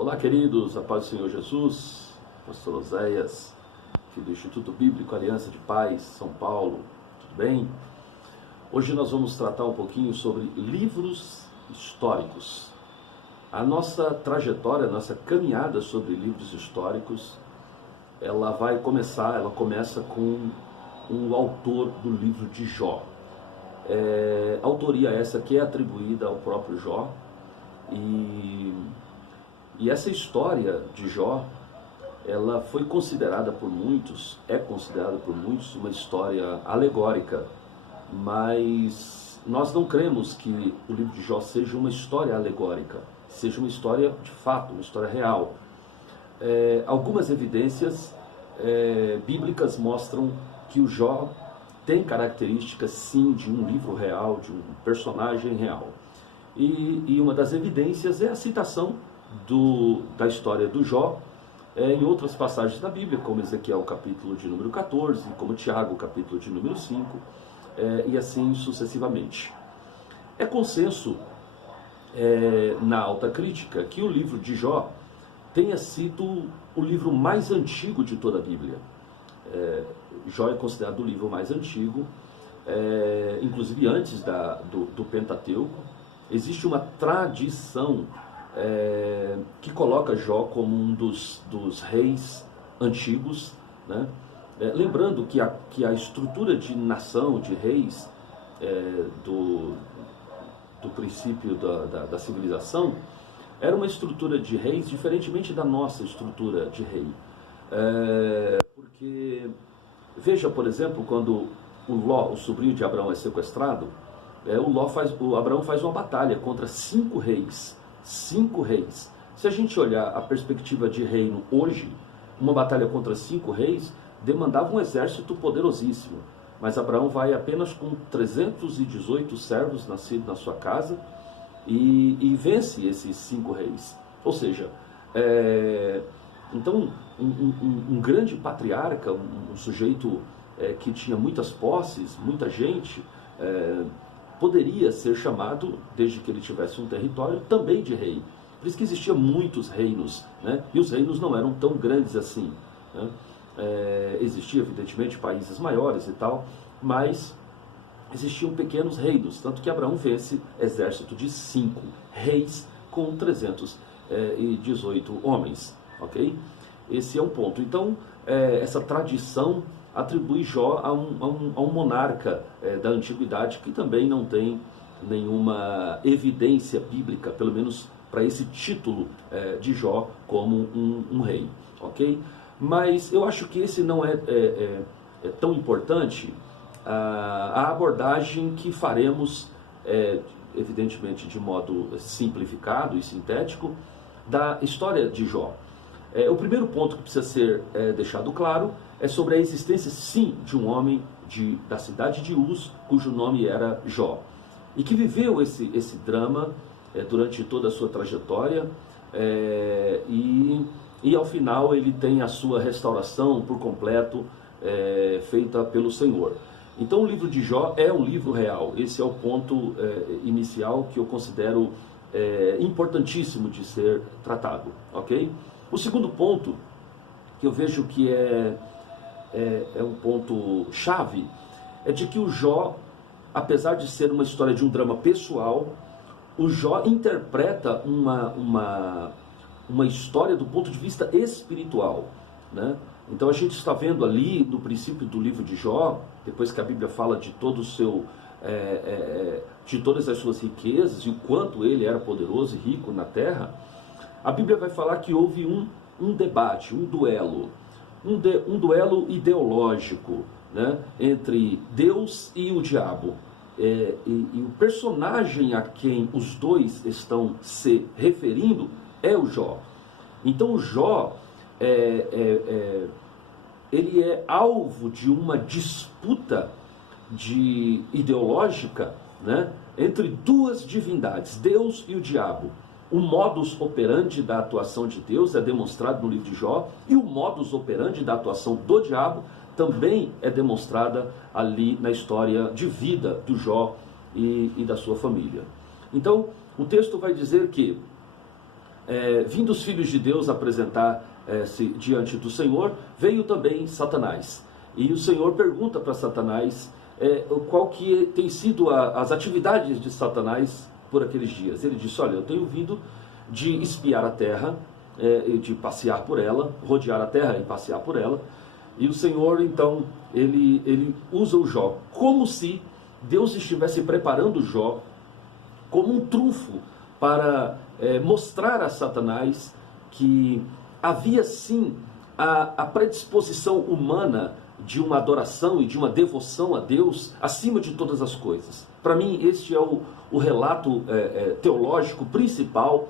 Olá, queridos, a paz do Senhor Jesus, pastor Oséias, aqui do Instituto Bíblico Aliança de Paz, São Paulo, tudo bem? Hoje nós vamos tratar um pouquinho sobre livros históricos. A nossa trajetória, a nossa caminhada sobre livros históricos, ela começa com o autor do livro de Jó. A autoria essa que é atribuída ao próprio Jó, e essa história de Jó, ela foi considerada por muitos, é considerada por muitos uma história alegórica, mas nós não cremos que o livro de Jó seja uma história alegórica, seja uma história de fato, uma história real. Algumas evidências bíblicas mostram que o Jó tem características sim de um livro real, de um personagem real. E uma das evidências é a citação da história do Jó em outras passagens da Bíblia, como Ezequiel capítulo de número 14, como Tiago capítulo de número 5, e assim sucessivamente. É consenso na alta crítica que o livro de Jó tenha sido o livro mais antigo de toda a Bíblia. Jó é considerado o livro mais antigo, inclusive antes do Pentateuco. Existe uma tradição que coloca Jó como um dos reis antigos, né? Lembrando que a estrutura de nação, de reis, do princípio da civilização, era uma estrutura de reis diferentemente da nossa estrutura de rei. Porque, veja, por exemplo, quando o sobrinho de Abraão, é sequestrado, Abraão faz uma batalha contra 5 reis. 5 reis. Se a gente olhar a perspectiva de reino hoje, uma batalha contra 5 reis demandava um exército poderosíssimo. Mas Abraão vai apenas com 318 servos nascidos na sua casa e vence esses 5 reis. Ou seja, então um grande patriarca, um sujeito que tinha muitas posses, muita gente, poderia ser chamado, desde que ele tivesse um território, também de rei. Por isso que existiam muitos reinos, né? E os reinos não eram tão grandes assim, né? Existiam, evidentemente, países maiores e tal, mas existiam pequenos reinos, tanto que Abraão vence exército de 5 reis com 318 homens, ok? Esse é um ponto. Então, essa tradição atribui Jó a um monarca da antiguidade que também não tem nenhuma evidência bíblica, pelo menos para esse título de Jó como um rei, ok? Mas eu acho que esse não é tão importante a abordagem que faremos, evidentemente de modo simplificado e sintético, da história de Jó. O primeiro ponto que precisa ser deixado claro é sobre a existência, sim, de um homem da cidade de Uz, cujo nome era Jó, e que viveu esse drama durante toda a sua trajetória, e ao final ele tem a sua restauração por completo feita pelo Senhor. Então o livro de Jó é um livro real. Esse é o ponto inicial que eu considero importantíssimo de ser tratado, ok? O segundo ponto, que eu vejo que é um ponto chave, é de que o Jó, apesar de ser uma história de um drama pessoal, o Jó interpreta uma história do ponto de vista espiritual, né? Então a gente está vendo ali, no princípio do livro de Jó, depois que a Bíblia fala de de todas as suas riquezas e o quanto ele era poderoso e rico na terra, a Bíblia vai falar que houve um debate, um duelo ideológico, né, entre Deus e o diabo. E o personagem a quem os dois estão se referindo é o Jó. Então o Jó ele é alvo de uma disputa ideológica, né, entre duas divindades, Deus e o diabo. O modus operandi da atuação de Deus é demonstrado no livro de Jó, e o modus operandi da atuação do diabo também é demonstrada ali na história de vida do Jó e da sua família. Então, o texto vai dizer que vindo os filhos de Deus apresentar-se diante do Senhor, veio também Satanás. E o Senhor pergunta para Satanás qual que tem sido as atividades de Satanás por aqueles dias. Ele disse: olha, eu tenho vindo de espiar a terra, de passear por ela, rodear a terra e passear por ela. E o Senhor, então, ele usa o Jó como se Deus estivesse preparando Jó como um trunfo para mostrar a Satanás que havia sim a predisposição humana de uma adoração e de uma devoção a Deus acima de todas as coisas. Para mim, este é o relato teológico principal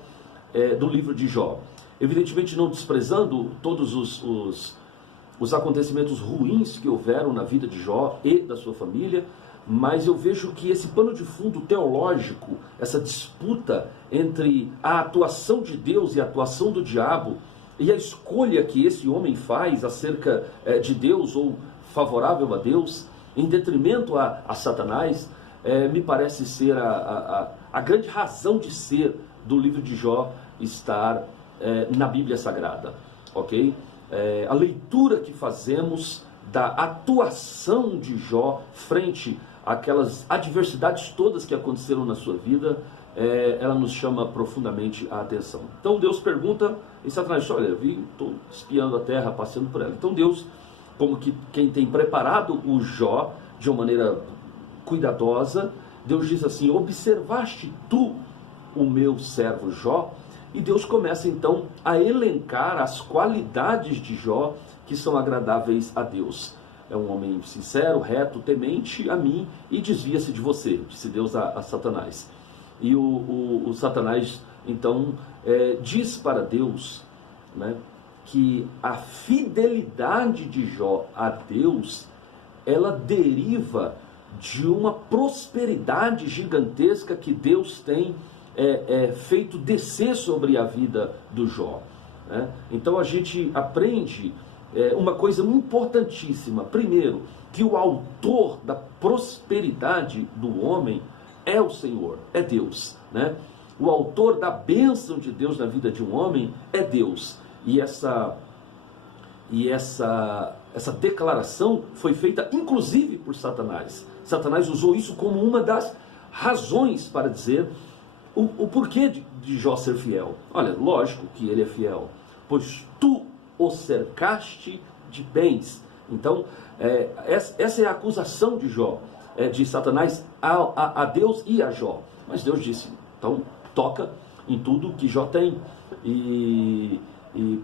do livro de Jó. Evidentemente não desprezando todos os acontecimentos ruins que houveram na vida de Jó e da sua família, mas eu vejo que esse pano de fundo teológico, essa disputa entre a atuação de Deus e a atuação do diabo, e a escolha que esse homem faz acerca de Deus, ou favorável a Deus, em detrimento a Satanás, me parece ser a grande razão de ser do livro de Jó estar na Bíblia Sagrada, ok? A leitura que fazemos da atuação de Jó frente àquelas adversidades todas que aconteceram na sua vida, ela nos chama profundamente a atenção. Então Deus pergunta, e Satanás diz: olha, eu estou espiando a terra, passeando por ela. Então Deus, como que quem tem preparado o Jó de uma maneira cuidadosa, Deus diz assim: observaste tu o meu servo Jó? E Deus começa então a elencar as qualidades de Jó que são agradáveis a Deus. É um homem sincero, reto, temente a mim e desvia-se de você, disse Deus a Satanás. E o Satanás então diz para Deus, né, que a fidelidade de Jó a Deus, ela deriva de uma prosperidade gigantesca que Deus tem feito descer sobre a vida do Jó, né? Então a gente aprende uma coisa importantíssima. Primeiro, que o autor da prosperidade do homem é o Senhor, é Deus, né? O autor da bênção de Deus na vida de um homem é Deus. E essa declaração foi feita inclusive por Satanás. Satanás usou isso como uma das razões para dizer o porquê de Jó ser fiel. Olha, lógico que ele é fiel, pois tu o cercaste de bens. Então, essa é a acusação de Jó, de Satanás a Deus e a Jó. Mas Deus disse: então toca em tudo que Jó tem. E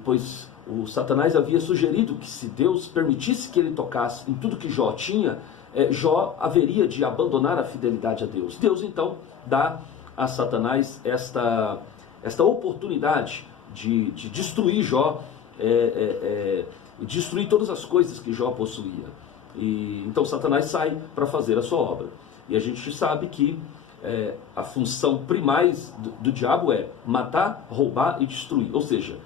pois o Satanás havia sugerido que se Deus permitisse que ele tocasse em tudo que Jó tinha, Jó haveria de abandonar a fidelidade a Deus. Deus então dá a Satanás esta oportunidade de destruir Jó, e destruir todas as coisas que Jó possuía. E então Satanás sai para fazer a sua obra. E a gente sabe que a função primais do diabo é matar, roubar e destruir. Ou seja,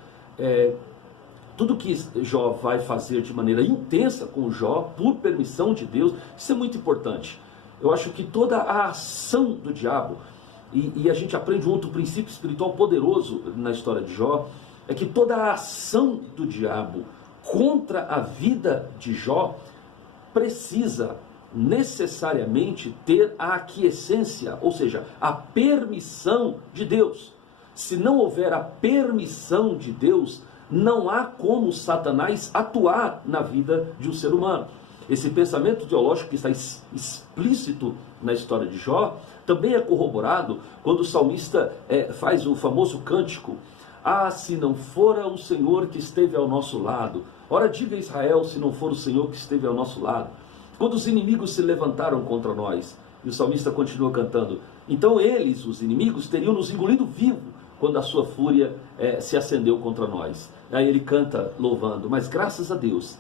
tudo que Jó vai fazer de maneira intensa com Jó, por permissão de Deus, isso é muito importante. Eu acho que toda a ação do diabo, e a gente aprende um outro princípio espiritual poderoso na história de Jó, é que toda a ação do diabo contra a vida de Jó precisa necessariamente ter a aquiescência, ou seja, a permissão de Deus. Se não houver a permissão de Deus, não há como Satanás atuar na vida de um ser humano. Esse pensamento teológico que está explícito na história de Jó também é corroborado quando o salmista faz o famoso cântico: ah, se não fora o Senhor que esteve ao nosso lado. Ora, diga a Israel, se não for o Senhor que esteve ao nosso lado. Quando os inimigos se levantaram contra nós. E o salmista continua cantando: então eles, os inimigos, teriam nos engolido vivo quando a sua fúria se acendeu contra nós. Aí ele canta louvando: mas graças a Deus,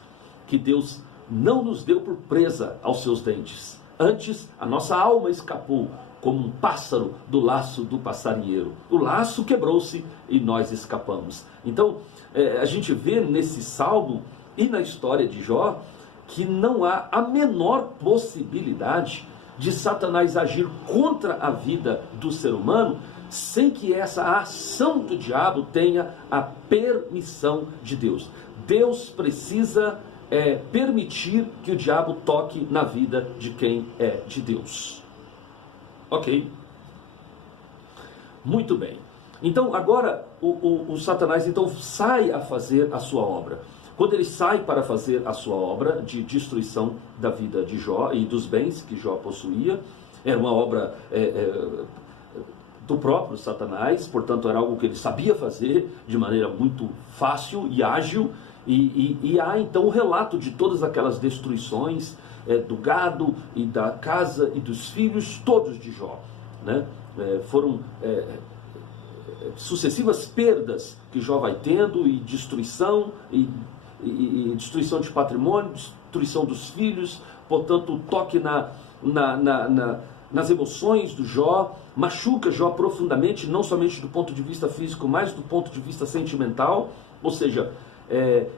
que Deus não nos deu por presa aos seus dentes. Antes, a nossa alma escapou como um pássaro do laço do passarinheiro. O laço quebrou-se e nós escapamos. Então, a gente vê nesse salmo e na história de Jó que não há a menor possibilidade de Satanás agir contra a vida do ser humano sem que essa ação do diabo tenha a permissão de Deus. Deus precisa permitir que o diabo toque na vida de quem é de Deus. Ok? Muito bem. Então agora o Satanás então sai a fazer a sua obra. Quando ele sai para fazer a sua obra de destruição da vida de Jó e dos bens que Jó possuía, era uma obra do próprio Satanás, portanto era algo que ele sabia fazer de maneira muito fácil e ágil, e há então o relato de todas aquelas destruições do gado e da casa e dos filhos todos de Jó, né? Foram sucessivas perdas que Jó vai tendo, e destruição, e destruição de patrimônio, destruição dos filhos, portanto toque nas emoções do Jó, machuca Jó profundamente, não somente do ponto de vista físico, mas do ponto de vista sentimental, ou seja,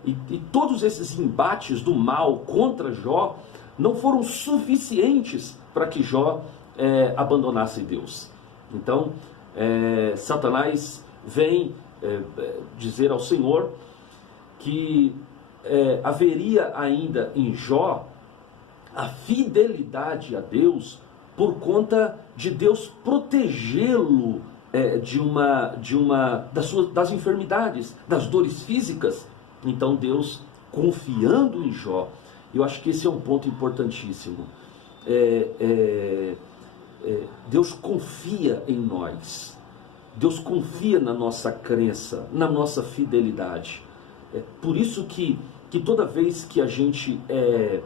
e todos esses embates do mal contra Jó não foram suficientes para que Jó abandonasse Deus. Então, Satanás vem dizer ao Senhor que haveria ainda em Jó a fidelidade a Deus por conta de Deus protegê-lo das enfermidades, das dores físicas. Então Deus, confiando em Jó, eu acho que esse é um ponto importantíssimo. Deus confia em nós. Deus confia na nossa crença, na nossa fidelidade. Por isso que toda vez que a gente é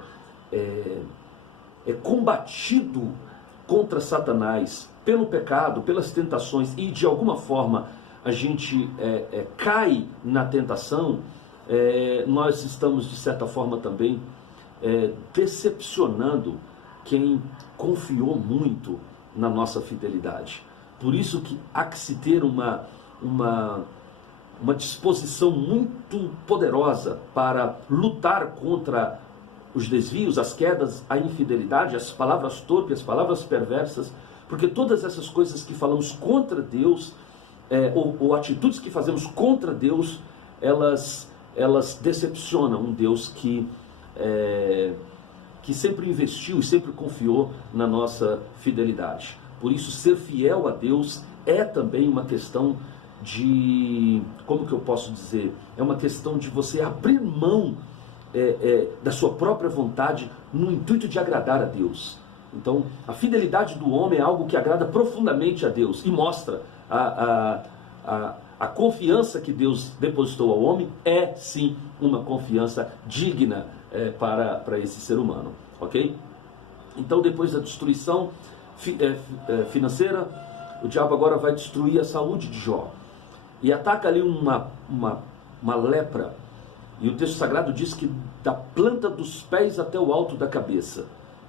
combatido contra Satanás pelo pecado, pelas tentações, e de alguma forma a gente cai na tentação, nós estamos de certa forma também decepcionando quem confiou muito na nossa fidelidade. Por isso que há que se ter uma disposição muito poderosa para lutar contra os desvios, as quedas, a infidelidade, as palavras torpes, as palavras perversas, porque todas essas coisas que falamos contra Deus, ou atitudes que fazemos contra Deus, elas decepcionam um Deus que sempre investiu e sempre confiou na nossa fidelidade. Por isso, ser fiel a Deus é também uma questão de, como que eu posso dizer? É uma questão de você abrir mão da sua própria vontade no intuito de agradar a Deus. Então, a fidelidade do homem é algo que agrada profundamente a Deus e mostra a confiança que Deus depositou ao homem, é sim uma confiança digna para esse ser humano, ok? Então, depois da destruição financeira, o diabo agora vai destruir a saúde de Jó e ataca ali uma lepra, e o texto sagrado diz que da planta dos pés até o alto da cabeça.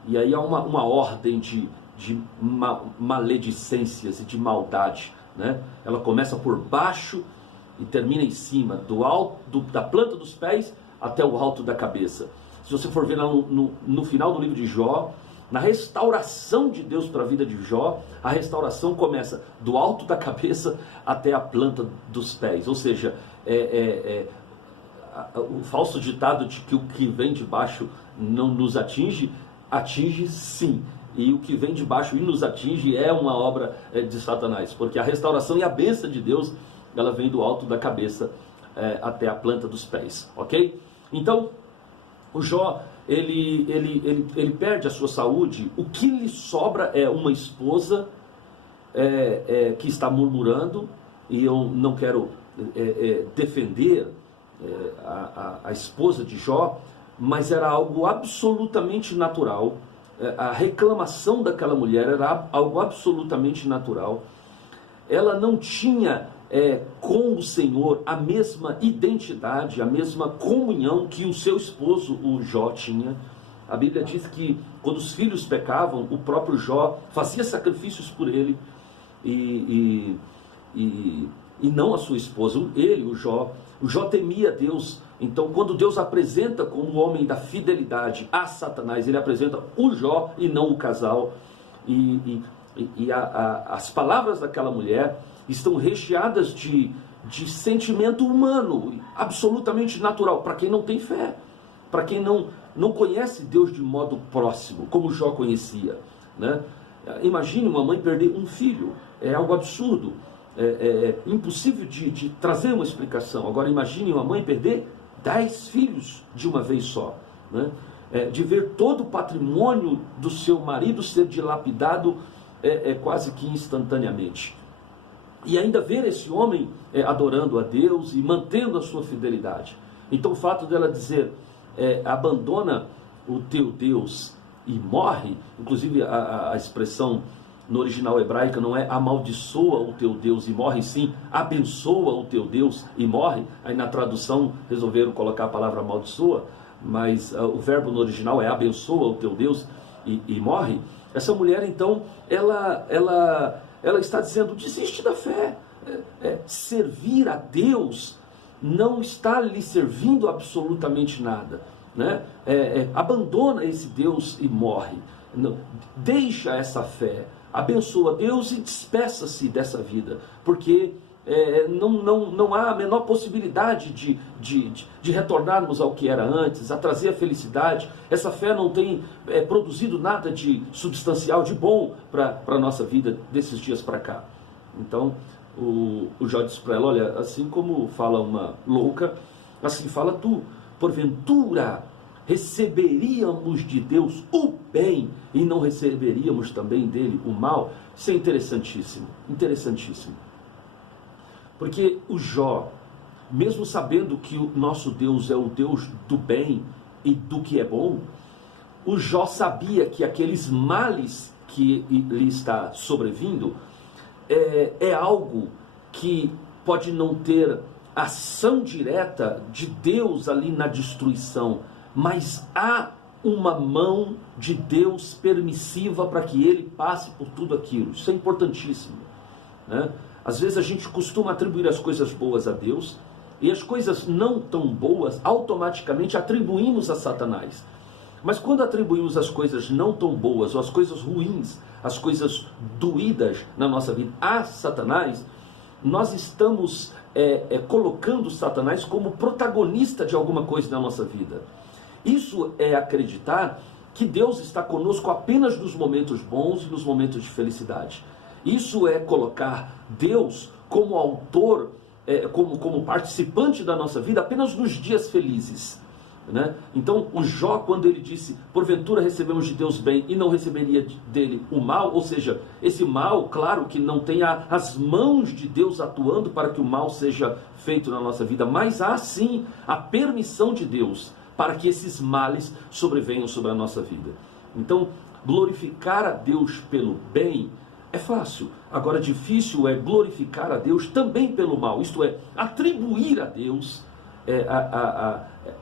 E aí há uma ordem de maledicências e de maldade, né? Ela começa por baixo e termina em cima, da planta dos pés até o alto da cabeça. Se você for ver lá no final do livro de Jó, na restauração de Deus para a vida de Jó, a restauração começa do alto da cabeça até a planta dos pés. Ou seja, o falso ditado de que o que vem de baixo não nos atinge, atinge sim. E o que vem de baixo e nos atinge é uma obra de Satanás, porque a restauração e a bênção de Deus, ela vem do alto da cabeça até a planta dos pés, ok? Então, o Jó, ele perde a sua saúde. O que lhe sobra é uma esposa que está murmurando, e eu não quero defender a esposa de Jó, mas era algo absolutamente natural. A reclamação daquela mulher era algo absolutamente natural. Ela não tinha com o Senhor a mesma identidade, a mesma comunhão que o seu esposo, o Jó, tinha. A Bíblia diz que quando os filhos pecavam, o próprio Jó fazia sacrifícios por ele, e não a sua esposa, ele, o Jó. O Jó temia Deus. Então, quando Deus apresenta como homem da fidelidade a Satanás, ele apresenta o Jó e não o casal. E As palavras daquela mulher estão recheadas de sentimento humano, absolutamente natural, para quem não tem fé, para quem não conhece Deus de modo próximo, como Jó conhecia, né? Imagine uma mãe perder um filho, é algo absurdo, impossível de trazer uma explicação. Agora imagine uma mãe perder 10 filhos de uma vez só, né? De ver todo o patrimônio do seu marido ser dilapidado quase que instantaneamente. E ainda ver esse homem adorando a Deus e mantendo a sua fidelidade. Então o fato dela dizer, abandona o teu Deus e morre, inclusive a expressão no original hebraico não é amaldiçoa o teu Deus e morre, sim, abençoa o teu Deus e morre. Aí na tradução resolveram colocar a palavra amaldiçoa, mas o verbo no original é abençoa o teu Deus e morre. Essa mulher então, ela está dizendo, desiste da fé. Servir a Deus não está lhe servindo absolutamente nada, né? Abandona esse Deus e morre. Deixa essa fé, abençoa Deus e despeça-se dessa vida, porque não há a menor possibilidade de retornarmos ao que era antes, a trazer a felicidade. Essa fé não tem produzido nada de substancial, de bom para a nossa vida desses dias para cá. Então o Jó diz para ela, olha, assim como fala uma louca, assim fala tu. Porventura receberíamos de Deus o bem e não receberíamos também dele o mal? Isso é interessantíssimo, interessantíssimo. Porque o Jó, mesmo sabendo que o nosso Deus é o Deus do bem e do que é bom, o Jó sabia que aqueles males que lhe está sobrevindo é algo que pode não ter ação direta de Deus ali na destruição, mas há uma mão de Deus permissiva para que ele passe por tudo aquilo. Isso é importantíssimo, né? Às vezes a gente costuma atribuir as coisas boas a Deus e as coisas não tão boas automaticamente atribuímos a Satanás. Mas quando atribuímos as coisas não tão boas ou as coisas ruins, as coisas doídas na nossa vida a Satanás, nós estamos colocando Satanás como protagonista de alguma coisa na nossa vida. Isso é acreditar que Deus está conosco apenas nos momentos bons e nos momentos de felicidade. Isso é colocar Deus como autor, como participante da nossa vida apenas nos dias felizes, né? Então o Jó, quando ele disse, porventura recebemos de Deus bem e não receberia dele o mal, ou seja, esse mal, claro que não tem as mãos de Deus atuando para que o mal seja feito na nossa vida, mas há sim a permissão de Deus para que esses males sobrevenham sobre a nossa vida. Então glorificar a Deus pelo bem é fácil, agora difícil é glorificar a Deus também pelo mal, isto é, atribuir a Deus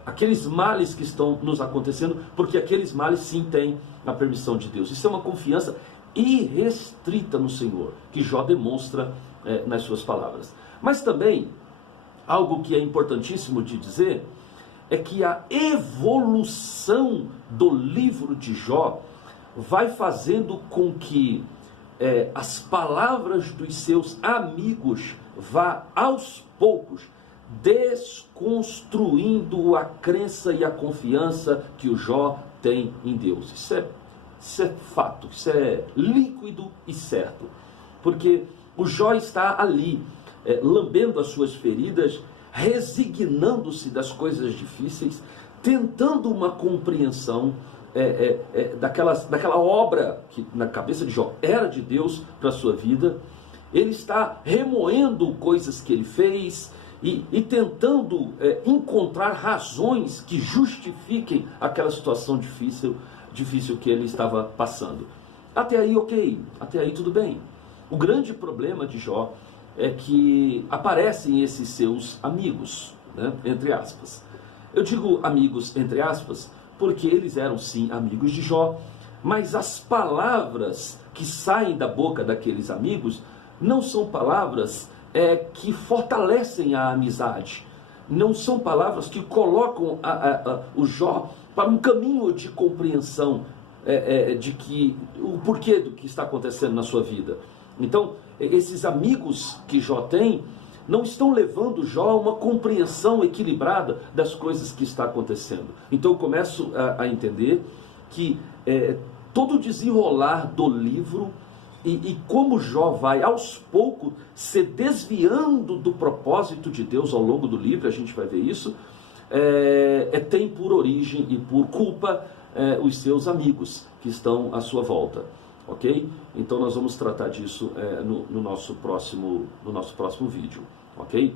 aqueles males que estão nos acontecendo, porque aqueles males sim têm a permissão de Deus. Isso é uma confiança irrestrita no Senhor, que Jó demonstra nas suas palavras. Mas também, algo que é importantíssimo de dizer, é que a evolução do livro de Jó vai fazendo com que as palavras dos seus amigos vá aos poucos desconstruindo a crença e a confiança que o Jó tem em Deus. Isso é fato, isso é líquido e certo, porque o Jó está ali lambendo as suas feridas, resignando-se das coisas difíceis, tentando uma compreensão daquela obra que na cabeça de Jó era de Deus para a sua vida. Ele está remoendo coisas que ele fez e tentando encontrar razões que justifiquem aquela situação difícil que ele estava passando. Até aí ok, até aí tudo bem. O grande problema de Jó é que aparecem esses seus amigos, né, entre aspas. Eu digo amigos entre aspas porque eles eram sim amigos de Jó, mas as palavras que saem da boca daqueles amigos não são palavras que fortalecem a amizade, não são palavras que colocam o Jó para um caminho de compreensão de que o porquê do que está acontecendo na sua vida. Então, esses amigos que Jó tem não estão levando Jó a uma compreensão equilibrada das coisas que está acontecendo. Então eu começo a entender que todo o desenrolar do livro e como Jó vai aos poucos se desviando do propósito de Deus ao longo do livro, a gente vai ver isso, tem por origem e por culpa os seus amigos que estão à sua volta. Ok? Então nós vamos tratar disso no nosso próximo vídeo. Ok?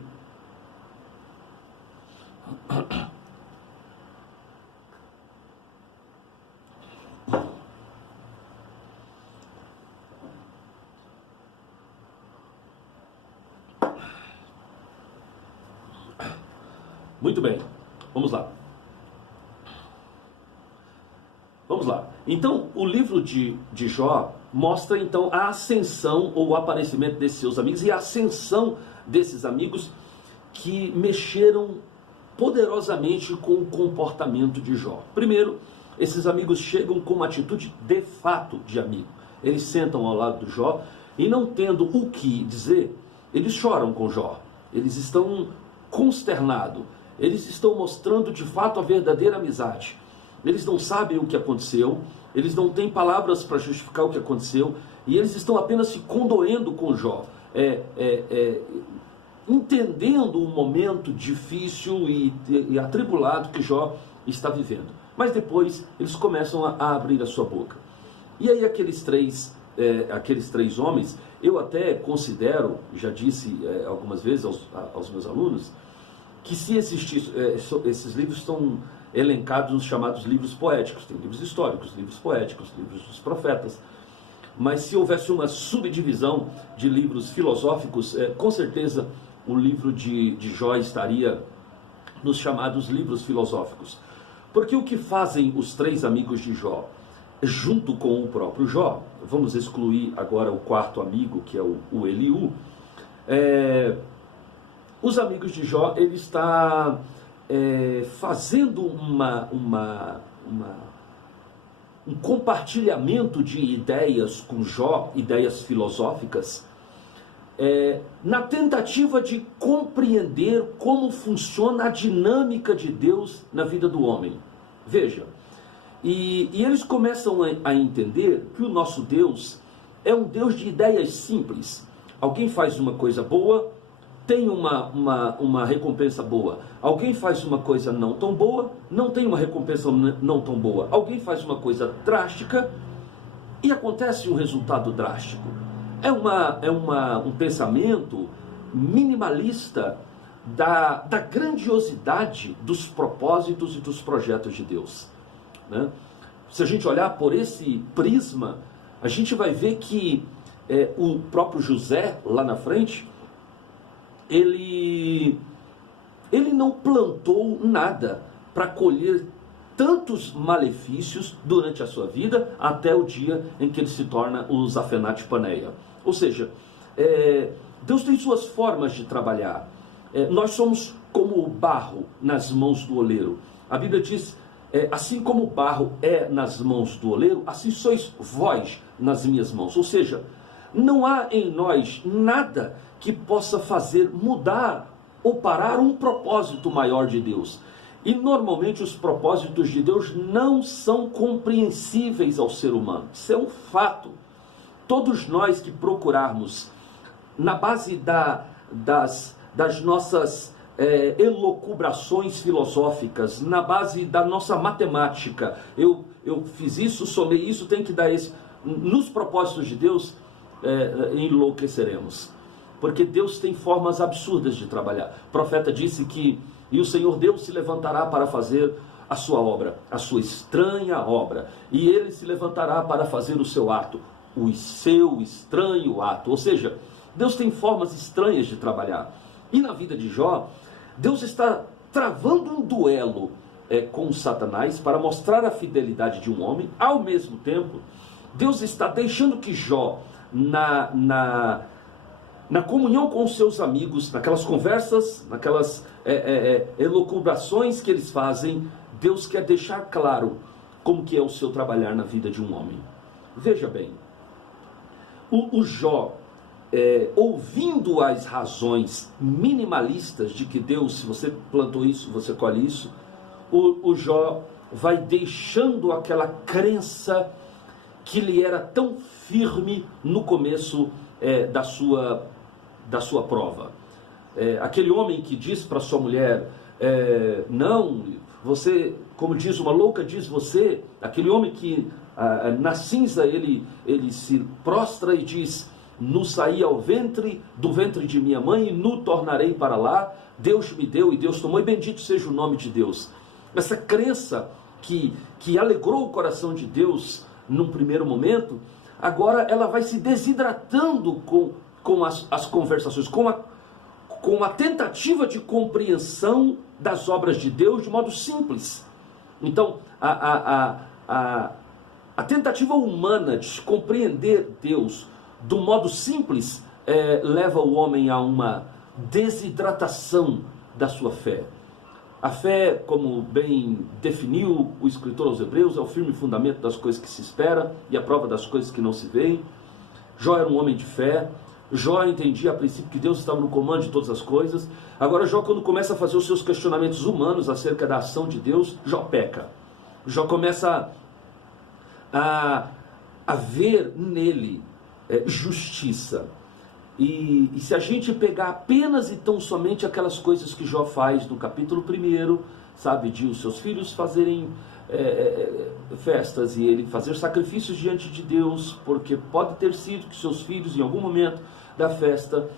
Muito bem, vamos lá. Vamos lá. Então, o livro de Jó mostra então a ascensão ou o aparecimento desses seus amigos e a ascensão desses amigos que mexeram poderosamente com o comportamento de Jó. Primeiro, esses amigos chegam com uma atitude de fato de amigo. Eles sentam ao lado do Jó e, não tendo o que dizer, eles choram com Jó. Eles estão consternados. Eles estão mostrando de fato a verdadeira amizade. Eles não sabem o que aconteceu, eles não têm palavras para justificar o que aconteceu, e eles estão apenas se condoendo com Jó, entendendo o momento difícil e atribulado que Jó está vivendo. Mas depois eles começam a abrir a sua boca. E aí aqueles três homens, eu até considero, já disse algumas vezes aos meus alunos, que se existisse, esses livros estão elencados nos chamados livros poéticos. Tem livros históricos, livros poéticos, livros dos profetas. Mas se houvesse uma subdivisão de livros filosóficos, com certeza o livro de Jó estaria nos chamados livros filosóficos. Porque o que fazem os três amigos de Jó, junto com o próprio Jó, vamos excluir agora o quarto amigo, que é o Eliú, os amigos de Jó, ele está fazendo um compartilhamento de ideias com Jó, ideias filosóficas, na tentativa de compreender como funciona a dinâmica de Deus na vida do homem. Veja, e eles começam a entender que o nosso Deus é um Deus de ideias simples. Alguém faz uma coisa boa, tem uma recompensa boa. Alguém faz uma coisa não tão boa, não tem uma recompensa não tão boa. Alguém faz uma coisa drástica e acontece um resultado drástico. Um pensamento minimalista da grandiosidade dos propósitos e dos projetos de Deus, né? Se a gente olhar por esse prisma, a gente vai ver que o próprio José, lá na frente, ele não plantou nada para colher tantos malefícios durante a sua vida, até o dia em que ele se torna o Zafenate Paneia. Ou seja, Deus tem suas formas de trabalhar. Nós somos como o barro nas mãos do oleiro. A Bíblia diz, assim como o barro é nas mãos do oleiro, assim sois vós nas minhas mãos. Ou seja, não há em nós nada que possa fazer mudar ou parar um propósito maior de Deus. E normalmente os propósitos de Deus não são compreensíveis ao ser humano. Isso é um fato. Todos nós que procurarmos, na base das nossas elucubrações filosóficas, na base da nossa matemática, eu fiz isso, somei isso, tem que dar esse. Nos propósitos de Deus, enlouqueceremos. Porque Deus tem formas absurdas de trabalhar. O profeta disse que e o Senhor Deus se levantará para fazer a sua obra, a sua estranha obra. E ele se levantará para fazer o seu ato, o seu estranho ato. Ou seja, Deus tem formas estranhas de trabalhar. E na vida de Jó, Deus está travando um duelo com Satanás para mostrar a fidelidade de um homem. Ao mesmo tempo, Deus está deixando que Jó, na comunhão com os seus amigos, naquelas conversas, naquelas elucubrações que eles fazem, Deus quer deixar claro como que é o seu trabalhar na vida de um homem. Veja bem, o Jó, ouvindo as razões minimalistas de que Deus, se você plantou isso, você colhe isso, o Jó vai deixando aquela crença que lhe era tão firme no começo da sua prova. Aquele homem que diz para sua mulher, não, você, como diz uma louca, diz você, aquele homem que na cinza ele se prostra e diz, nu saí do ventre de minha mãe e nu tornarei para lá, Deus me deu e Deus tomou, e bendito seja o nome de Deus. Essa crença que alegrou o coração de Deus num primeiro momento, agora ela vai se desidratando com as conversações, com a tentativa de compreensão das obras de Deus de modo simples. Então, a tentativa humana de compreender Deus do modo simples leva o homem a uma desidratação da sua fé. A fé, como bem definiu o escritor aos Hebreus, é o firme fundamento das coisas que se espera e a prova das coisas que não se veem. Jó era um homem de fé. Jó entendia a princípio que Deus estava no comando de todas as coisas. Agora Jó, quando começa a fazer os seus questionamentos humanos acerca da ação de Deus, Jó peca. Jó começa a ver nele justiça. E se a gente pegar apenas e tão somente aquelas coisas que Jó faz no capítulo 1, sabe, de os seus filhos fazerem festas e ele fazer sacrifícios diante de Deus, porque pode ter sido que seus filhos em algum momento da festa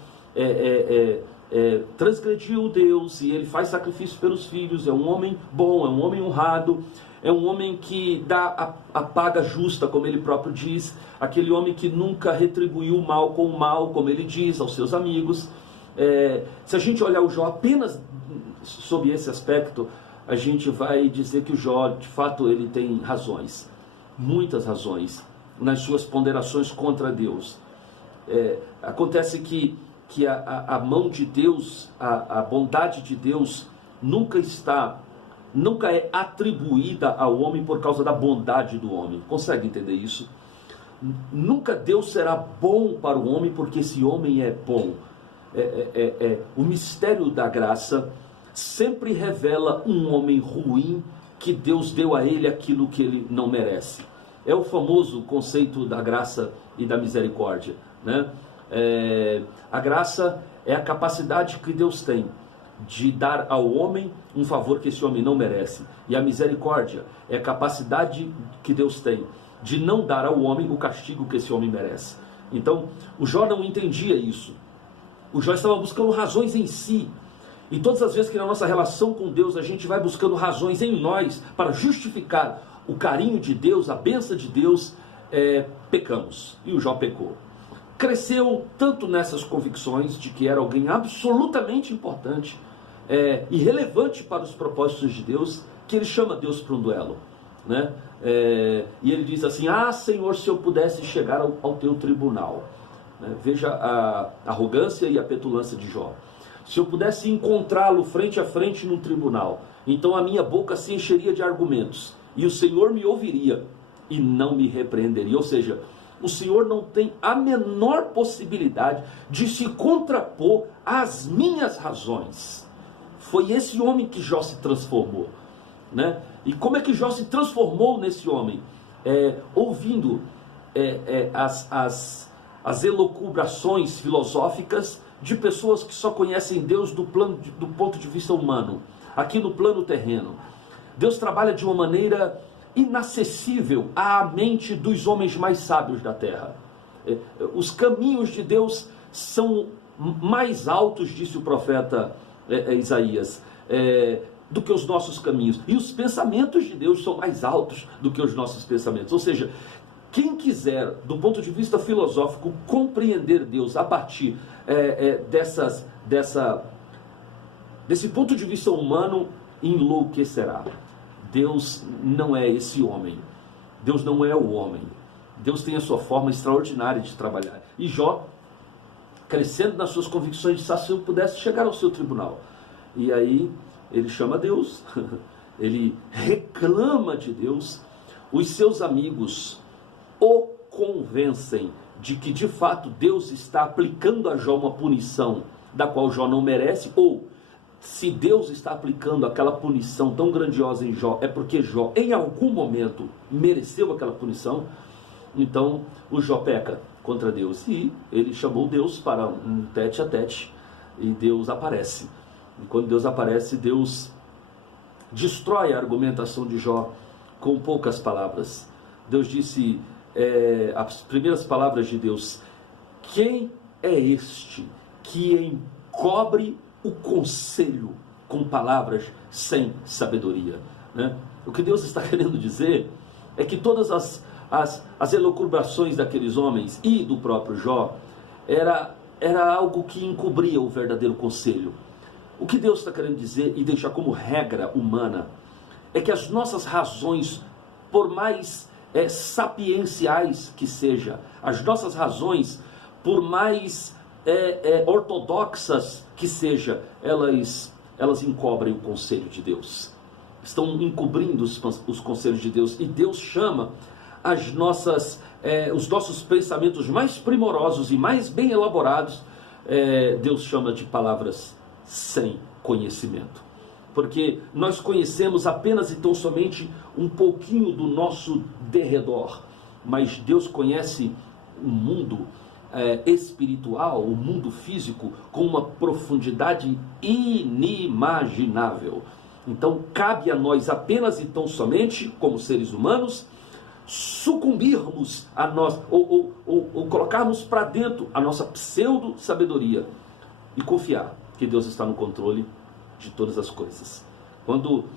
transgrediu Deus e ele faz sacrifício pelos filhos. É um homem bom, é um homem honrado, é um homem que dá a paga justa, como ele próprio diz, aquele homem que nunca retribuiu o mal com o mal, como ele diz aos seus amigos. Se a gente olhar o Jó apenas sob esse aspecto, a gente vai dizer que o Jó, de fato, ele tem razões, muitas razões, nas suas ponderações contra Deus. Acontece que a mão de Deus, a bondade de Deus, nunca é atribuída ao homem por causa da bondade do homem. Consegue entender isso? Nunca Deus será bom para o homem porque esse homem é bom. O mistério da graça sempre revela um homem ruim que Deus deu a ele aquilo que ele não merece. É o famoso conceito da graça e da misericórdia, né? A graça é a capacidade que Deus tem de dar ao homem um favor que esse homem não merece. E a misericórdia é a capacidade que Deus tem de não dar ao homem o castigo que esse homem merece. Então, o Jó não entendia isso. O Jó estava buscando razões em si. E todas as vezes que na nossa relação com Deus a gente vai buscando razões em nós para justificar o carinho de Deus, a bênção de Deus, pecamos. E o Jó pecou. Cresceu tanto nessas convicções de que era alguém absolutamente importante e relevante para os propósitos de Deus, que ele chama Deus para um duelo, né? E ele diz assim: ah, Senhor, se eu pudesse chegar ao teu tribunal, né? Veja a arrogância e a petulância de Jó. Se eu pudesse encontrá-lo frente a frente no tribunal, então a minha boca se encheria de argumentos e o Senhor me ouviria e não me repreenderia. Ou seja, o Senhor não tem a menor possibilidade de se contrapor às minhas razões. Foi esse homem que Jó se transformou, né? E como é que Jó se transformou nesse homem? Ouvindo as elucubrações filosóficas de pessoas que só conhecem Deus do ponto de vista humano, aqui no plano terreno. Deus trabalha de uma maneira inacessível à mente dos homens mais sábios da terra. Os caminhos de Deus são mais altos, disse o profeta Isaías, do que os nossos caminhos. E os pensamentos de Deus são mais altos do que os nossos pensamentos. Ou seja, quem quiser, do ponto de vista filosófico, compreender Deus a partir desse ponto de vista humano, enlouquecerá. Deus não é esse homem. Deus não é o homem. Deus tem a sua forma extraordinária de trabalhar. E Jó, crescendo nas suas convicções, disse: se eu pudesse chegar ao seu tribunal. E aí ele chama Deus, ele reclama de Deus, os seus amigos o convencem de que de fato Deus está aplicando a Jó uma punição da qual Jó não merece, ou se Deus está aplicando aquela punição tão grandiosa em Jó, é porque Jó em algum momento mereceu aquela punição. Então o Jó peca contra Deus e ele chamou Deus para um tete a tete, e Deus aparece. E quando Deus aparece, Deus destrói a argumentação de Jó com poucas palavras. Deus disse, as primeiras palavras de Deus: quem é este que encobre o conselho com palavras sem sabedoria? Né? O que Deus está querendo dizer é que todas as elucubrações daqueles homens e do próprio Jó era algo que encobria o verdadeiro conselho. O que Deus está querendo dizer e deixar como regra humana é que as nossas razões, por mais sapienciais que seja, as nossas razões, por mais ortodoxas que seja, elas encobrem o conselho de Deus, estão encobrindo os conselhos de Deus, e Deus chama os nossos pensamentos mais primorosos e mais bem elaborados, Deus chama de palavras sem conhecimento, porque nós conhecemos apenas e tão somente um pouquinho do nosso derredor, mas Deus conhece o mundo espiritual, o mundo físico, com uma profundidade inimaginável. Então cabe a nós apenas e tão somente, como seres humanos, sucumbirmos a nós, ou colocarmos para dentro a nossa pseudo-sabedoria e confiar que Deus está no controle de todas as coisas. Quando